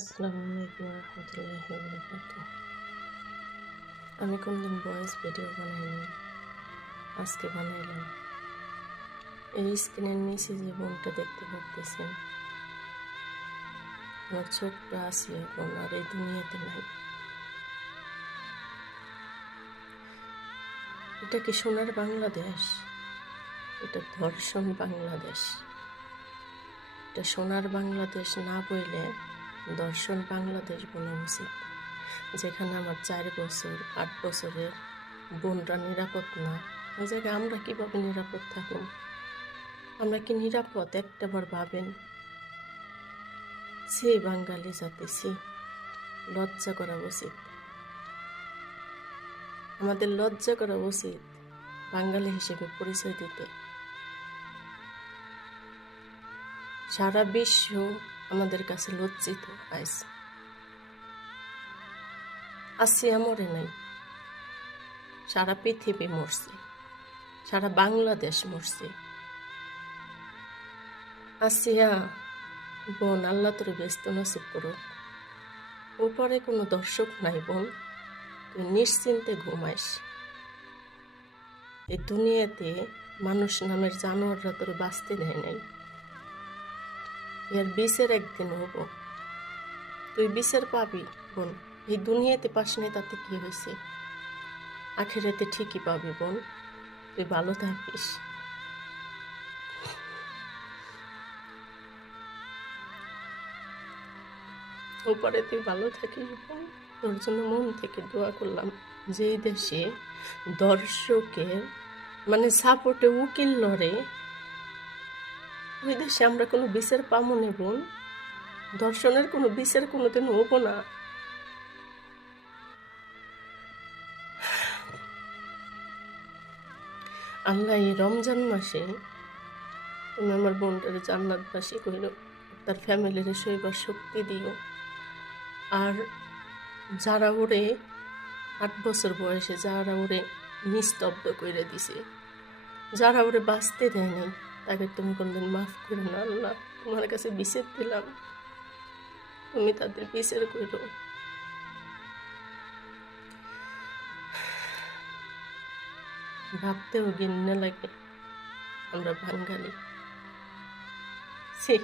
আসসালামু আলাইকুম রহমতুল্লাহি বারাকাতুহু। আমি কোনদিন ভয়েস ভিডিও বানাইনি, আজকে বানাইলাম। এই স্ক্রিনের নিচে যে বোনটা দেখতে পারতেছেন, আমার ছোট্ট আসিয়া বোন আর এই দুনিয়াতে নাই। এটা কি সোনার বাংলাদেশ? এটা ধর্ষণ বাংলাদেশ। এটা সোনার বাংলাদেশ না বইলে দর্শন বাংলাদেশ বলা উচিত। যেখানে আমার 4 বছর 8 বছরের বোনরা নিরাপদ না, ওই জায়গায় আমরা কিভাবে নিরাপদ থাকুন? আমরা কি নিরাপদ একটাবার ভাবেন? সেই বাঙালি জাতি, লজ্জা করা উচিত। আমাদের লজ্জা করা উচিত বাঙালি হিসেবে পরিচয় দিতে। সারা বিশ্ব আমাদের কাছে লজ্জিত আইস। আসিয়া মরে নাই, সারা পৃথিবী মরছে, সারা বাংলাদেশ মরছে। আসিয়া বোন, আল্লাহ তোরে ব্যস্ত নসিব করো। উপরে কোনো দর্শক নাই বোন, তুই নিশ্চিন্তে ঘুমাইস। এই দুনিয়াতে মানুষ নামের জানোয়াররা তোরে বাঁচতে দেয় নাই। এর বিচার একদিন হব, তুই বিচার পাবি বোন। এই দুনিয়াতে পাস নাই তাতে কি হয়েছে, আখেরাতে ঠিকই পাবি বোন। তুই ভালো থাকিস। ওপরে তুই ভালো থাকিস বোন। তোর জন্য মন থেকে দোয়া করলাম। যেই দেশে দর্শকের সাপোর্টে উকিল লড়ে, ওই দেশে আমরা কোনো বিচার পাবো না বোন। দর্শনের কোনো বিচার কোনোদিন হবো না। আল্লাহ এই রমজান মাসে তুমি আমার বোনটার জান্নাতবাসী কইরো, তার ফ্যামিলির সইবার শক্তি দিও। আর যারা ওরে 8 বছর বয়সে যারা ওরে নিস্তব্ধ করে দিছে, যারা ওরে বাঁচতে দেয় নাই, তাকে তুমি কোনদিন মাফ করো না আল্লাহ। তোমার কাছে বিচার দিলাম, তুমি তাদের বিচার করো। ভাবতেও ঘৃণা লাগে আমরা বাঙালি। ছি।